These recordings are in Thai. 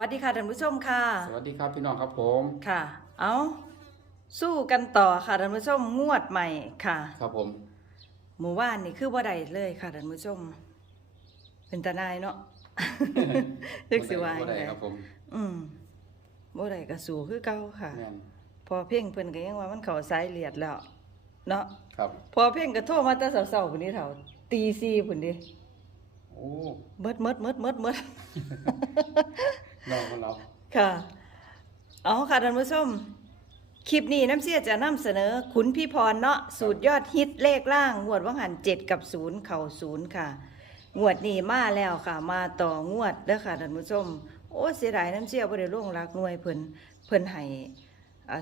สวัสดีค่ะท่านผู้ชมค่ะ สวัสดีครับพี่น้องครับผมค่ะ เอาสู้กันต่อค่ะท่านผู้ชมงวดใหม่ค่ะ ครับผมหมู่บ้านนี่คือบ่ได้เลยค่ะท่านผู้ชม เป็นตานายเนาะ เรียกสิว่าบ่จั่งได้ใดครับผมอืมบ่ได้ก็สู้คือเก่าค่ะ แม่นพอเพ่งเพิ่นก็ยังว่ามันเข้าสายเลียดแล้ว เนาะครับพอเพ่งก็โทรมาแต่เช้าๆพุ่นนี้เฒ่าตี4พุ่นดิโอ้เมิดเมิดเมิดเมิดเมิด น้องของเราค่ะเอาค่ะท่านผู้ชม คลิปนี้น้ำเสียจะนำเสนอ ขุนพี่พรเนาะสูตรยอดฮิตเลขล่างงวดว่างหันเจ็ดกับศูนย์เข่าศูนย์ค่ะ งวดนี้มาแล้วค่ะ มาต่องวดเด้อค่ะท่านผู้ชม โอ้เสียดายน้ำเสียบ่ได้ลงรักหน่วยเพิ่นเพิ่นให้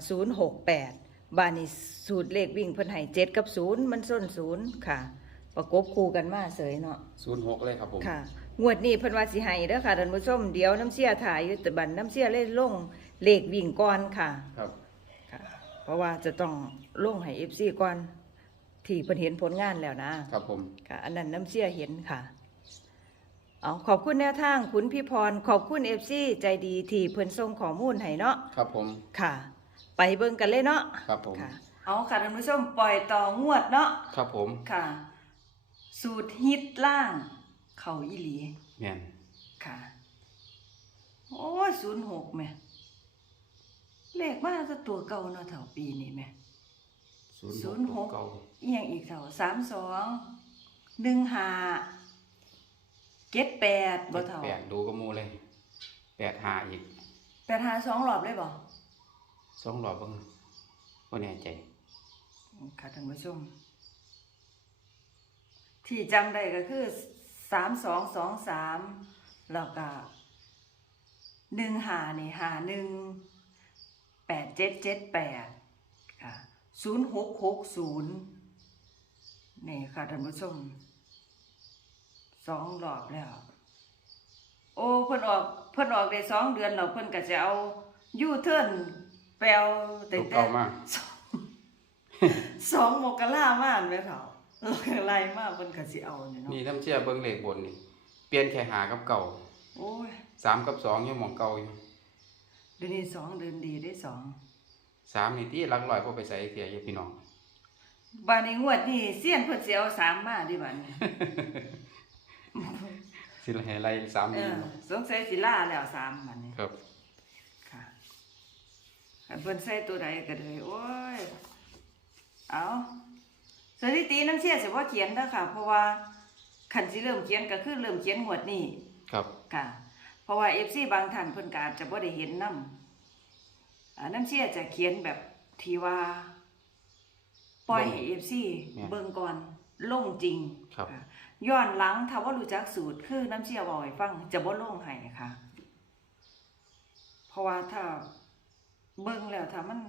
ศูนย์หกแปดบานนี้สูตรเลขวิ่งเพิ่นให้เจ็ดกับศูนย์มันส้นศูนย์ค่ะ ประกบคู่กันมาเสยเนาะศูนย์หกเลยครับผมค่ะ งวดนี้เพิ่นว่าสิให้เด้อค่ะท่านผู้ชมเดี๋ยวน้ำเสียถ่ายอยู่แต่บันน้ำเสียเล่นลงเลขวิ่งก่อนค่ะครับค่ะ เพราะว่าจะต้องลงให้ FC ก่อนที่เพิ่นเห็นผลงานแล้วนะ ครับผม ค่ะอันนั้นน้ำเสียเห็นค่ะเอาขอบคุณแนวทางคุณพี่พร ขอบคุณ FC ใจดีที่เพิ่นส่งข้อมูลให้เนาะครับผม ค่ะ ไปเบิ่งกันเลยเนาะครับผม ค่ะ เอาค่ะท่านผู้ชมปล่อยต่องวดเนาะครับผม ค่ะ สูตรฮิตล่าง เขาอีหลีแม่นค่ะ โอ้ยศูนย์หกแม่เลขมาจะตัวเก่าเนาะเท่าปีนี้แม่ ศูนย์หกเก้าอีหยังอีกเท่าสามสองหนึ่งห้าเจ็ดแปดบ่เท่าแปดดูก็มูเลยแปดหาอีกแปดห้าสองรอบเลยบ่สองรอบเบ้างว่าแน่ใจค่ะท่านผู้ชม ที่จำได้ก็คือ สามสองสองสามแล้วก็หนึ่งหานี่หาหนึ่งแปดเจ็ดเจ็ดแปดค่ะศูนย์หกหกศูนย์นี่ค่ะท่านผู้ชมสองรอบแล้ว โอ้เพิ่นออกเพิ่นออกได้สองเดือนแล้วเพิ่นก็จะเอายูเทิร์นแปลวตัวแต่เก่ามากสองสองโมกรามาอันไหมเขาเราก็ ไล่มาเพิ่นก็สิเอาเนี่ยเนาะนี่น้ำเชื่อเบิ้งเลขบนนี่เปลี่ยนแค่หากับเก่าโอ้ยสามกับสองยังหมองเก่าอยู่เดือนนี้สองเดือนดีได้สองสามนี่ที่หลักลอยพอไปใส่เสียอยู่พี่น้องบานนี้งวดนี้เสี้ยนเพิ่นสิเอาสามมาดิบัดนี้ สิละแห่ไรสามเอนี่อสงสัยสิล่าแล้วสามบัดนี้ครับ ค่ะคันเพิ่นใส่ตัวใดก็เลยโอ้ยเอา สถิติน้ำเสียสิว่าเขียนเด้อค่ะ เพราะว่าคันสิเริ่มเขียนก็คือเริ่มเขียนงวดนี้ครับค่ะ เพราะว่า FC บางท่านเพิ่นก็อาจจะบ่ได้เห็นนํอ่าน้ำเสียจะเขียนแบบที่ว่า ปล่อยให้ FC เบิ่งก่อนลงจริงครับะย้อนหลังถ้าว่ารู้จักสูตรคือน้ำเสียบอกให้ฟังจะบ่ลงให้ค่ะ เพราะว่าถ้าเบิ่งแล้วถ้ามัน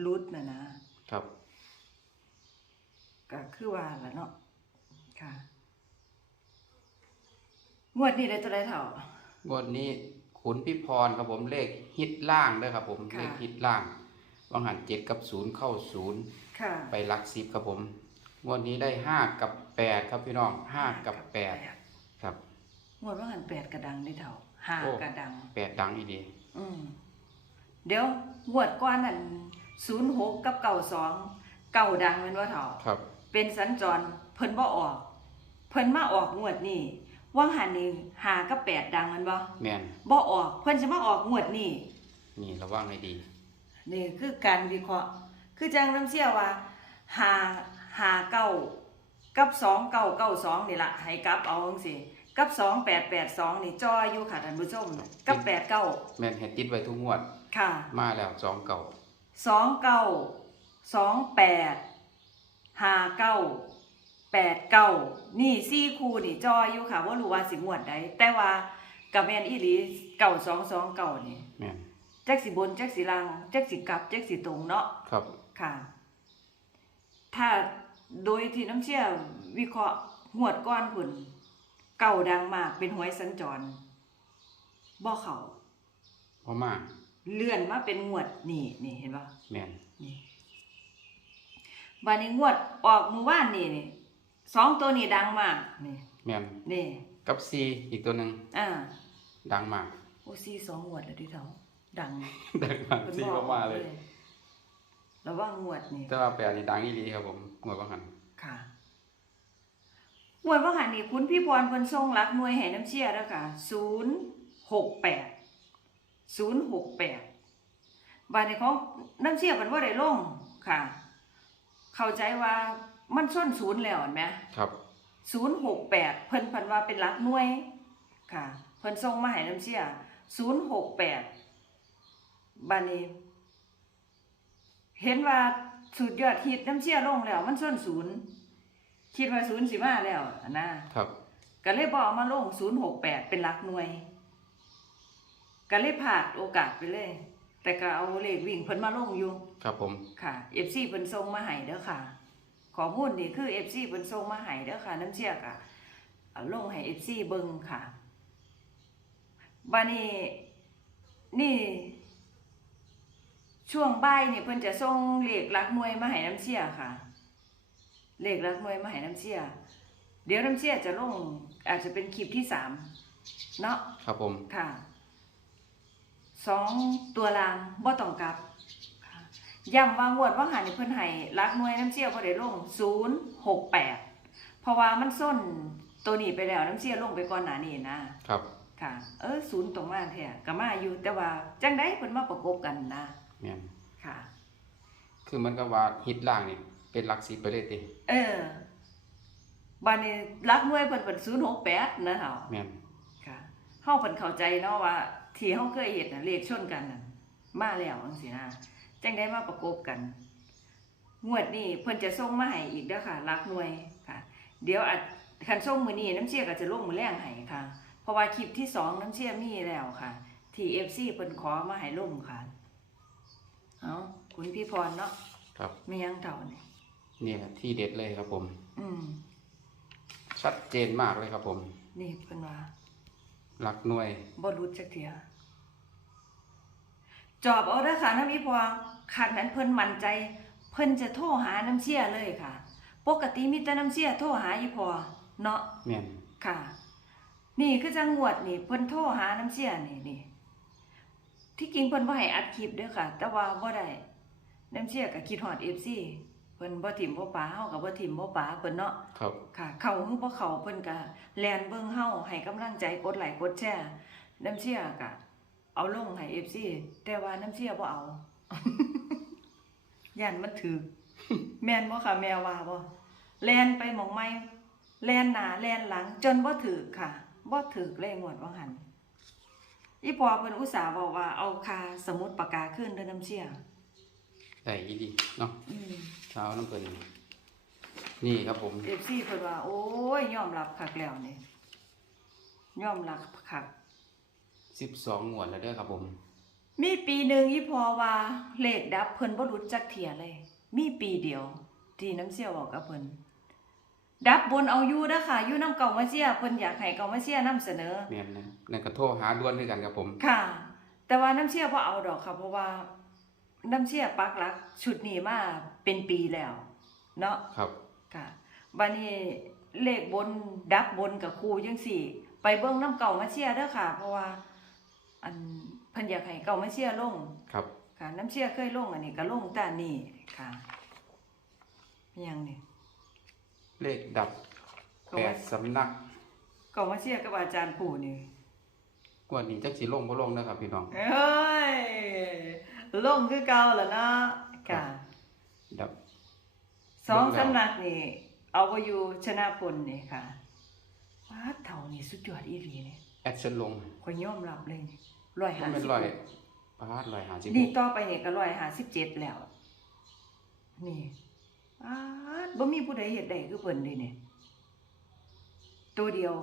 หลุดน่ะนะครับ ก็คือว่าล่ะเนาะค่ะงวดนี้ได้ตัวใดเท่างวดนี้ขุนพิพรครับผมเลขฮิตล่างด้วยครับผมค่ะเลขฮิตล่างวางหันเจ็ดกับศูนย์เข้าศูนย์ค่ะไปหลักสิบครับผมงวดนี้ได้ห้ากับแปดครับพี่น้องห้ากับแปดครับงวดว่าหันแปดกระดังได้เท่าห้าโอ้กระดังแปดดังอีดีอืมเดี๋ยวงวดก้อนนั่นศูนย์หกกับเก่าสองเก่าดังเป็นว่าเท่าครับ เป็นสัญจรเพิ่นบ่ออก เพิ่นมาออกงวดนี้ว่างหันนี่หากับแปดดังแมันบ่แมนบ่ออก เพิ่นจะมาออกงวดนี้นี่ระวังให้ดี นี่คือการวิเคราะห์ คือจังน้ำเชี่ยว่าหาหาเก้ากับสองเก้าเก้าสองนี่ละให้กลับเอาจังสิกับสองแปดแปดสองนี่จอยอยู่ค่ะท่านผู้ชมกับแปดเก้าแมนเห็ดติดไว้ทุกงวด ค่ะ มาแล้วสองเก่าสองเก้าสองแปด หาเก้าแปดเก้านี่สี่คู่นี่จอยอยู่ค่ะว่ารู้ว่าสิงวดใดแต่ว่ากับแมนอีหลีเก้าสองสองเก้านี่แมนจักสิบนจักสิลางจักสิกลับจักสิตรงเนาะครับ ค่ะ ถ้าโดยที่น้ำเชี่ยวิเคราะห์หวดก้อนผุนเก่าดังมากเป็นหวยสัญจรบ่เขาพอมาเลื่อนมาเป็นงวดนี่นี่เห็นปะแมนนี่ วันนี้งวดออกมือว่านนี่นี่สองตัวนี้ดังมากนี่แมนนี่กับซีอีกตัวหนึ่งอ่าดังมากอ้ซีสองงวดแล้วดิเถาดังดังมากเพิ่นซีบอกมากๆเลยระว่างงวดนี่แต่ว่าแปดนี่ดังอีหลีครับผมงวดว่าหันค่ะงวดว่าหันนี่คุณพี่พรเพิ่นส่งรักหน่วยให้น้ำเชี่ยแล้วค่ะ068 068บาดนี้ของน้ำเชี่ยเพิ่นบ่ได้ลงค่ะ เข้าใจว่ามันส้นศูนย์แล้วเห็นไหมครับศูนย์หกแปดเพิ่นเพันว่าเป็นหลักหน่วยค่ะ เพิ่นส่งมาให้น้ำเชี่ยศูนย์หกแปดบานี้ เห็นว่าสุดยอดฮิตน้ำเชี่ยลงแล้ว มันส้นศูนย์คิดว่าศูนย์สิมาแล้วอะนะครับ ก็เลยบอกมาลงศูนย์หกแปดเป็นหลักหน่วย ก็เลยพลาดโอกาสไปเลย แต่ก็เอาเลขวิ่งเพิ่นมาลงอยู่ครับผม ค่ะ FC เพิ่นส่งมาให้เด้อค่ะข้อมูลนี่คือ FC เพิ่นส่งมาให้เด้อค่ะ น้ำเชี่ยก็เอาลงให้ FC เบิ่งค่ะบัดนี้นี่ ช่วงบ่ายนี่เพิ่นจะส่งเลขหลักหน่วยมาให้น้ำเชี่ยค่ะ เลขหลักหน่วยมาให้น้ำเชี่ยเดี๋ยวน้ำเชี่ยจะลงอาจจะเป็นคลิปที่สามเนาะครับผมค่ะ สองตัวรางบ่ต้องกลับค่ะย้ำว่างวดว่าหันนี่เพิ่นให้รักหน่วยน้ำเชี่ยวบ่ได้ลง068เพราะว่ามันส้นตัวนี้ไปแล้วน้ำเชี่ยวลงไปก่อนหน้านี้นะครับค่ะ เออศูนย์ตรงมาแท้ก็มาอยู่แต่ว่าจังได๋เพิ่นมาประกบกันนะแม่นค่ะ คือมันก็ว่าฮิตล่างนี่เป็นหลักสิบไปเลยติเออบัดนี้รักหน่วยเพิ่นเป็น068นะเฮาแม่นค่ะ เฮาเพิ่นเข้าใจเนาะว่าที่เฮาเคยเฮ็ดน่ะเลขชนกันน่ะมาแล้วจังซี่นะจังได้มาประกบกัน งวดนี้เพิ่นจะส่งมาให้อีกเด้อค่ะรักหน่วยค่ะ เดี๋ยวอาจคันส่งมื้อนี้น้ำเชี่ยก็จะลงมื้อแรงให้ค่ะ เพราะว่าคลิปที่สองน้ำเชี่ยมีแล้วค่ะ ที่ FC เพิ่นขอมาให้ลงค่ะเอาคุณพี่พรเนาะครับมีหยังเท่านี่นี่แหละที่เด็ดเลยครับผม อืมชัดเจนมากเลยครับผม นี่เพิ่นว่า หลักหน่วย บ่รู้จักเทียจอบเอาเด้อค่ะน้ำอีพอคันนั้นเพิ่นมั่นใจ เพิ่นจะโทรหาน้ำเชี่ยเลยค่ะ ปกติมีแต่น้ำเชี่ยโทรหาอีพอเนาะแม่นค่ะ นี่คือจังงวดนี่เพิ่นโทรหาน้ำเชี่ยนี่นี่ที่จริงเพิ่นบ่ให้อัดคลิปเด้อค่ะ แต่ว่าบ่ได้น้ำเชี่ยก็คิดฮอด FC เพิ่นบ่ถิ่มบ่ปาเฮาก็บ่ถิ่มบ่ปาเพิ่นเนาะครับ ค่ะ เข้าหูบ่เข้าเพิ่นก็แลนเบิ่งเฮาให้กำลังใจกดไลค์กดแชร์น้ำเชี่ยก็เอาลงให้ FC แต่ว่าน้ำเชี่ยบ่เอาย่านมันถือแม่นบ่ค่ะแม่ว่าบ่แลนไปหม่องไม้แลนหน้าแลนหลัง จนบ่ถือค่ะบ่ถือเลยงวดว่าหั่นอีพอเพิ่นอุตส่าห์บอกว่าเอาค่าสมุดปากกาขึ้นเด้อน้ำเชี่ย ได้อีดีเนาะอืมเช้าน้ำเปินนี่ครับผม FC เพิ่นว่า โอ้ยยอมรับคักแล้วนี่ยอมรับคัก สิบสองงวดแล้วเด้อครับผม มีปีหนึ่งอีพอว่าเลขดับเพิ่นบ่รู้จักเทียเลย มีปีเดียว ที่น้ำเสียบอกกับเพิ่นดับบนเอาอยู่เด้อค่ะอยู่น้ำเก่ามาเสียเพิ่นอยากให้เก่ามาเสียนํเสนอ แม่นนะนั่นก็โทรหาด่วนด้วยกันครับผม ค่ะ แต่ว่าน้ำเสียบ่เอาดอกค่ะ เพราะว่า น้ำเสียปักหลักชุดนี้มาเป็นปีแล้ว เนาะครับ ค่ะบัดนี้เลขบนดับบนกับครูจังสี่ ไปเบิ่งน้ำเก่ามาเสียเด้อค่ะ เพราะว่า อันเพิ่นอยากให้เก่ามาเสียลงครับ ค่ะ น้ำเชี่ยเคยลงอันนี้ก็ลงแต่นี่ค่ะอิหยังนี่เลขดับก็แปว่าดสำนักก็มาเชี่ยกับอาจารย์ปู่นี่งวดนี้จักสิลงบ่ลงนะครับพี่น้อง เอ้ย ลงคือเก่าแล้วเนาะค่ะดับสองลงแล้วสำนักนี่ เอาไว้อยู่ชนะพลนี่ค่ะว้าดเท่านี่สุดยอดอีหลีนี่แอดเชิญลงข่อยยอมรับเลยนี่ร้อยมัห้านเป็นสิบร้อยปาดร้อยห้าสิบนี่ต่อไปนี่ก็ร้อยห้าสิบเจ็ดแล้ว นี่อ้าดบ่มีผู้ใดเฮ็ดได้คือเพิ่นเลยนี่ตัวเดียว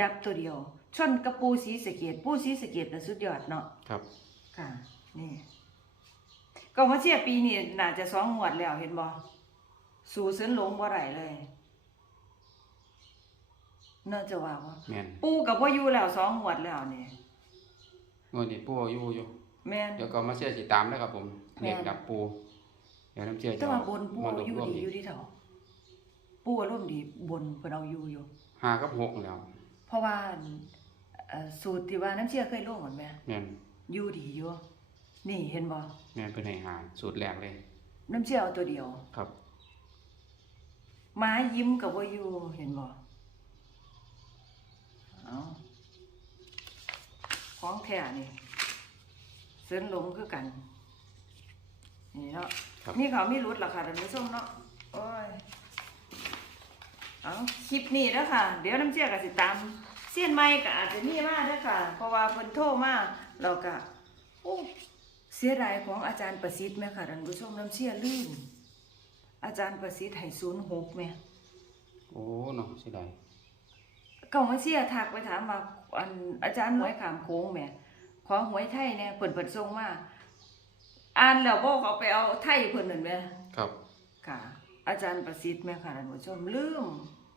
ดับตัวเดียวชนกับปูสีสะเกตปูสีสะเกตน่ะสุดยอดเนาะครับ ค่ะ นี่ ก็มาเชียร์ปีนี้น่าจะสองงวดแล้วเห็นบ่สู่เส้นหลงบ่ได้เลยน่าจะว่าว่าแม่นปูกับบ่อยู่แล้วสองงวดแล้วนี่งวดนี้ปูเอาอยู่อยู่ แม่น เดี๋ยวก็มาเชื่อสิตามนะครับผมแม่เลนขดับปู เดี๋ยวน้ำเชื่อแต่จะว่าบนปูมารวบอยู่รวมดีอีอกยู่ที่เท่าปูอารมณ์ดีบนเพิ่นเอาอยู่อยู่ ห้ากับหกแล้วเพราะว่าเอ่อสูตรที่ว่าน้ำเชื่อเคยลงหมดไหมแม่นอยู่ดีอยู่ นี่เห็นบ่แม่นเพิ่นให้หาสูตรแรกเลย น้ำเชื่อเอาตัวเดียวครับ หม้ายิ้มกับว่าอยู่เห็นบ่เอาของแท้นี่เส้นลงคือกัน นี่เนาะครับ นี่เขาไม่รุดหรอกค่ะท่านผู้ชมเนาะโอ้ยเอาคลิปนี้แล้วค่ะ เดี๋ยวน้ำเชี่ยก็สิตามเสี้ยนไม้ก็อาจจะมีมาเด้อค่ะ เพราะว่าเพิ่นโทรมาเราก็โอ้ เสียดายของอาจารย์ประสิทธิ์แม่ค่ะท่านผู้ชมน้ำเชี่ยลืมอาจารย์ประสิทธิ์ให้ศูนย์หกแม่โอ้เนาะเสิได้เก่ามาเชี่ยทักไปถามว่าอันอาจารย์หวยขามโค้งแม่ขอหวยไทยเนี่ยเพิ่นเพิ่นส่งมาอ่านแล้วบ่เขาไปเอาไทยเพิ่นนั่นแหมครับ ค่ะ อาจารย์ประสิทธิ์แม่ค่ะท่านผู้ชมลืม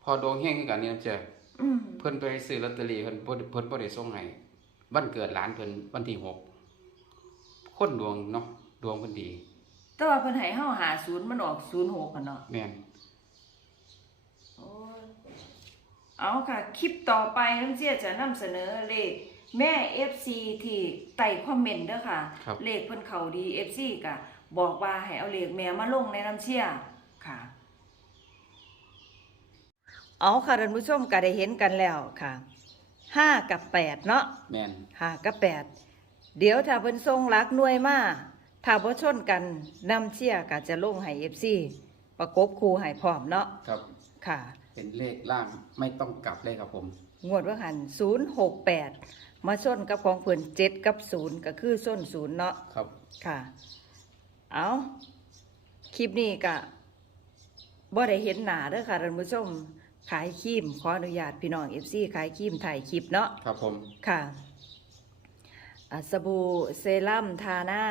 พอดวงเฮงคือกันนี่นะเจ้าอืมเพิ่นไปซื้อลอตเตอรี่เพิ่นบ่เพิ่นบ่ได้ส่งให้วันเกิดหลานเพิ่นวันที่หก คนดวงเนาะดวงเพิ่นดี แต่ว่าเพิ่นให้เฮาหาศูนย์มันออกศูนย์หกกันเนาะแม่นโอ้ยเอาค่ะ คลิปต่อไปน้ำเสียจะนำเสนอเลขแม่ FC ที่ใต้คอมเมนต์เด้อค่ะ ครับ เลขเพิ่นเขาดี FC ก็บอกว่าให้เอาเลขแม่มาลงในน้ำเชี่ยค่ะ เอาค่ะท่านผู้ชมก็ได้เห็นกันแล้วค่ะห้ากับแปดเนาะแม่นห้ากับแปด เดี๋ยวถ้าเพิ่นทรงรักหน่วยมาถ้าบ่ชนกันนำเชี่ยก็จะลงให้ FC ประกบคู่ให้พร้อมเนาะครับ ค่ะ เป็นเลขล่างไม่ต้องกลับเลยครับผม งวดว่าหันศูนย์หกแปดมาส้นกับของเพิ่นเจ็ดกับศูนย์ก็คือส้นศูนย์เนาะครับ ค่ะ เอาคลิปนี้ก็บ่ได้เห็นหน้าเด้อค่ะท่านผู้ชมขายครีมขออนุญาตพี่น้องเอฟซีขายครีมถ่ายคลิปเนาะครับผม ค่ะอ่า สบู่เซรั่มทาหน้า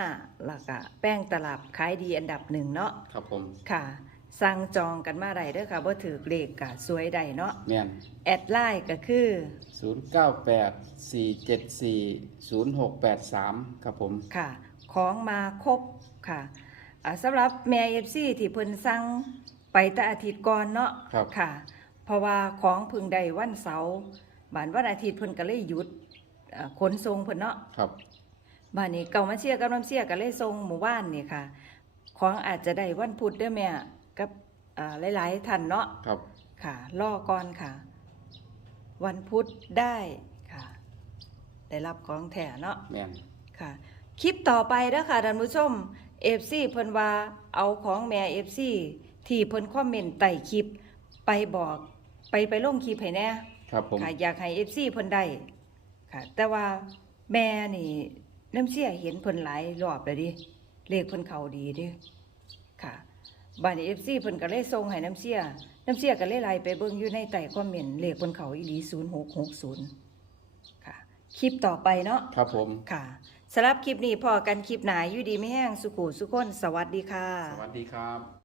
แล้วก็แป้งตลับขายดีอันดับหนึ่งเนาะครับผมค่ะ สั่งจองกันมาได้เด้อค่ะบ่ถือเลขก็สวยได้เนาะแม่นแอดไลน์ก็คือ 0984774063ครับผมค่ะ ของมาครบค่ะอ่าสำหรับแม่เอฟซีที่เพิ่นสั่งไปแต่อาทิตย์ก่อนเนาะครับ ค่ะ เพราะว่าของเพึ่งได้วันเสาร์บานวันอาทิตย์เพิ่นก็เลยหยุด อ่าขนส่งเพิ่นเนาะครับบ้านนี้เก่ามาเชียร์กับน้ำเชียร์ก็เลยส่งหมู่บ้านนี่ค่ะ ของอาจจะได้วันพุธเด้อแม่กับอ่าหลายๆท่านเนาะครับ ค่ะรอก่อนค่ะ วันพุธได้ค่ะ ได้รับของแถเนาะ แม่นค่ะคลิปต่อไปเด้อค่ะท่านผู้ชมเอฟซีเพิ่นว่าเอาของแม่เอฟซีที่เพิ่นคอมเมนต์ใต้คลิปไปบอกไปไปลงคลิปให้แน่ครับผม ค่ะอยากให้เอฟซีเพิ่นได้ ค่ะ แต่ว่าแม่นี่น้ำเสียเห็นเพิ่นหลายรอบแล้วดิเลขเพิ่นเข้าดีเดิค่ะบ้านนี้เอฟซีเพิ่นก็เลยส่งให้น้ำเสียน้ำเสียก็เลยไล่ไปเบิ่งอยู่ในใต้คอมเมนต์เลขเพิ่นเข้าอีหลี0660ค่ะ คลิปต่อไปเนาะครับผมค่ะสำหรับคลิปนี้พอกันคลิปหนาอยู่ดีไม่แห้งสุขุสุขคนสวัสดีค่ะ สวัสดีครับ